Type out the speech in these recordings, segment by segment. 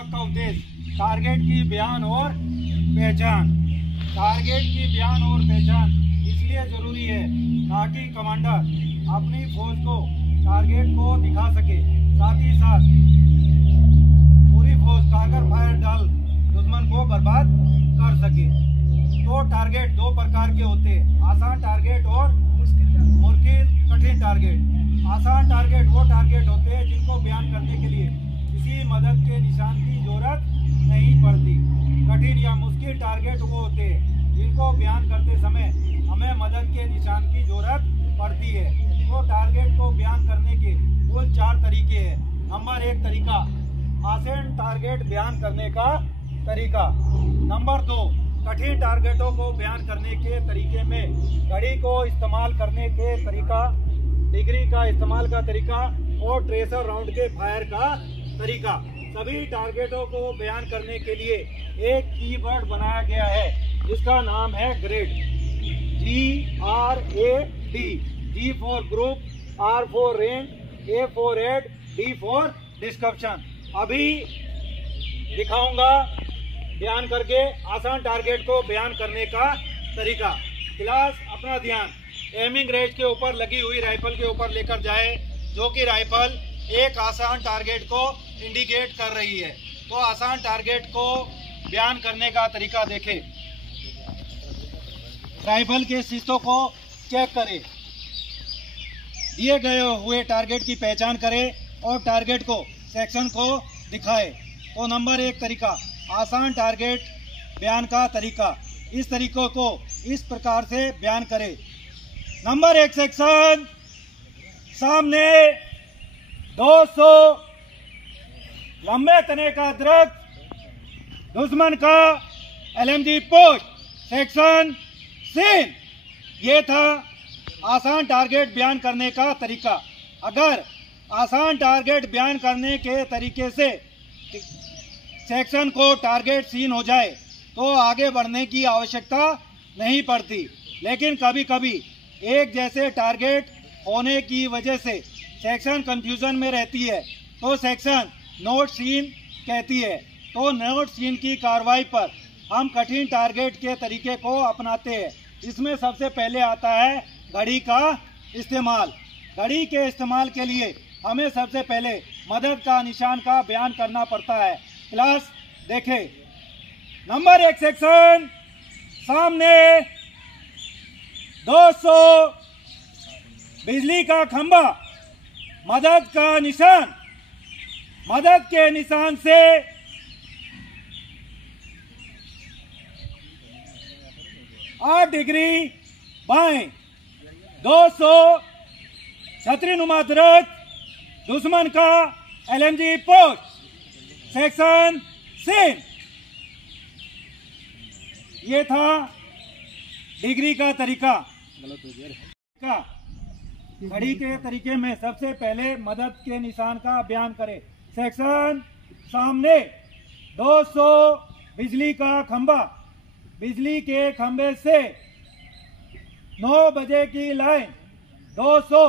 पुस्तक का उद्देश्य टारगेट की बयान और पहचान। टारगेट की बयान और पहचान इसलिए जरूरी है ताकि कमांडर अपनी फौज को टारगेट को दिखा सके, साथ ही साथ पूरी फौज कारगर फायर डाल दुश्मन को बर्बाद कर सके। तो टारगेट दो प्रकार के होते हैं, आसान टारगेट और मुश्किल कठिन टारगेट। आसान टारगेट वो टारगेट होते हैं जिनको बयान करने के लिए किसी मदद के निशान की जरूरत नहीं पड़ती। कठिन या मुश्किल टारगेट वो होते हैं जिनको बयान करते समय हमें मदद के निशान की जरूरत पड़ती है। तो टारगेट को बयान करने के कुल 4 तरीके हैं। नंबर 1 तरीका, आसान टारगेट बयान करने का तरीका। नंबर 2, कठिन टारगेटों को बयान करने के तरीके में घड़ी को इस्तेमाल करने के तरीका, डिग्री का इस्तेमाल का तरीका और ट्रेसर राउंड के फायर का तरीका। सभी टारगेटों को बयान करने के लिए एक कीवर्ड बनाया गया है जिसका नाम है grade. GRAD। G for group, R for rank, A for head, D for description. अभी दिखाऊंगा बयान करके आसान टारगेट को बयान करने का तरीका। क्लास अपना ध्यान एमिंग रेंज के ऊपर लगी हुई राइफल के ऊपर लेकर जाए, जो कि राइफल एक आसान टारगेट को इंडिकेट कर रही है। तो आसान टारगेट को बयान करने का तरीका देखें। राइफल के शीशों को चेक करें, दिए गए हुए टारगेट की पहचान करें और टारगेट को सेक्शन को दिखाएं। तो नंबर 1 तरीका, आसान टारगेट बयान का तरीका। इस तरीके को इस प्रकार से बयान करें। नंबर 1 सेक्शन, सामने 200 लंबे तने का दरख्त, दुश्मन का LMG पोस्ट, सेक्शन सीन। ये था आसान टारगेट बयान करने का तरीका। अगर आसान टारगेट बयान करने के तरीके से सेक्शन को टारगेट सीन हो जाए तो आगे बढ़ने की आवश्यकता नहीं पड़ती, लेकिन कभी कभी एक जैसे टारगेट होने की वजह से सेक्शन कंफ्यूजन में रहती है, तो सेक्शन नोट सीन कहती है। तो नोट सीन की कार्रवाई पर हम कठिन टारगेट के तरीके को अपनाते हैं। इसमें सबसे पहले आता है घड़ी का इस्तेमाल। घड़ी के इस्तेमाल के लिए हमें सबसे पहले मदद का निशान का बयान करना पड़ता है। क्लास देखें। नंबर 1 सेक्शन, सामने 200 बिजली का खंभा, मदद का निशान। मदद के निशान से 8 डिग्री बाएं, 200 छतरी नुमा दरख्त, दुश्मन का LMG पोस्ट, सेक्शन सीन। ये था डिग्री का तरीका। घड़ी के तरीके में सबसे पहले मदद के निशान का बयान करें। सेक्शन, सामने 200 बिजली का खंभा, बिजली के खंभे से 9 बजे की लाइन, 200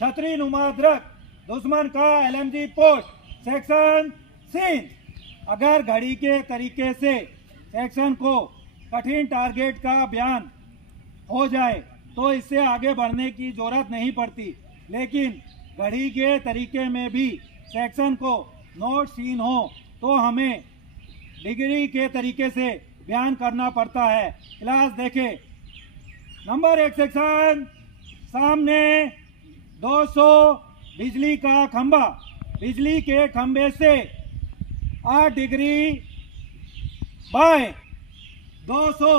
छतरी नुमा दरख्त, दुश्मन का LMG पोस्ट, सेक्शन सीन। अगर घड़ी के तरीके से सेक्शन को कठिन टारगेट का बयान हो जाए तो इससे आगे बढ़ने की जरूरत नहीं पड़ती, लेकिन घड़ी के तरीके में भी सेक्शन को नोट सीन हो तो हमें डिग्री के तरीके से बयान करना पड़ता है। क्लास देखें। नंबर 1 सेक्शन, सामने 200 बिजली का खंभा, बिजली के खंभे से 8 डिग्री बाएं, 200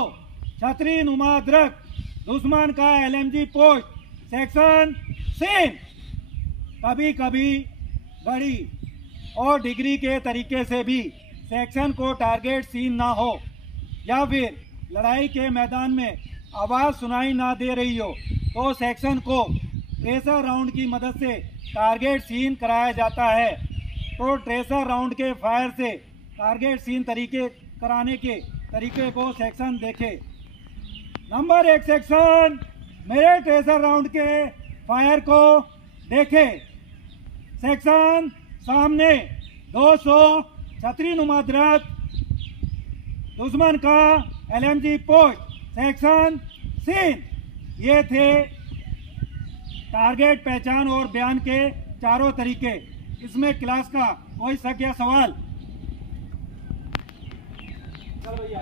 छतरी नुमा दरख्त, दुश्मन का LMG पोस्ट, सेक्शन सीन। कभी कभी घड़ी और डिग्री के तरीके से भी सेक्शन को टारगेट सीन ना हो या फिर लड़ाई के मैदान में आवाज़ सुनाई ना दे रही हो तो सेक्शन को ट्रेसर राउंड की मदद से टारगेट सीन कराया जाता है। तो ट्रेसर राउंड के फायर से टारगेट सीन तरीके कराने के तरीके को सेक्शन देखें। नंबर 1 सेक्शन, मेरे ट्रेसर राउंड के फायर को देखें। सेक्शन, सामने 200 छतरी नुमा दरख्त, दुश्मन का LMG पोस्ट, सेक्शन सीन। ये थे टारगेट पहचान और बयान के चारों तरीके। इसमें क्लास का कोई शक या सवाल? चल भैया।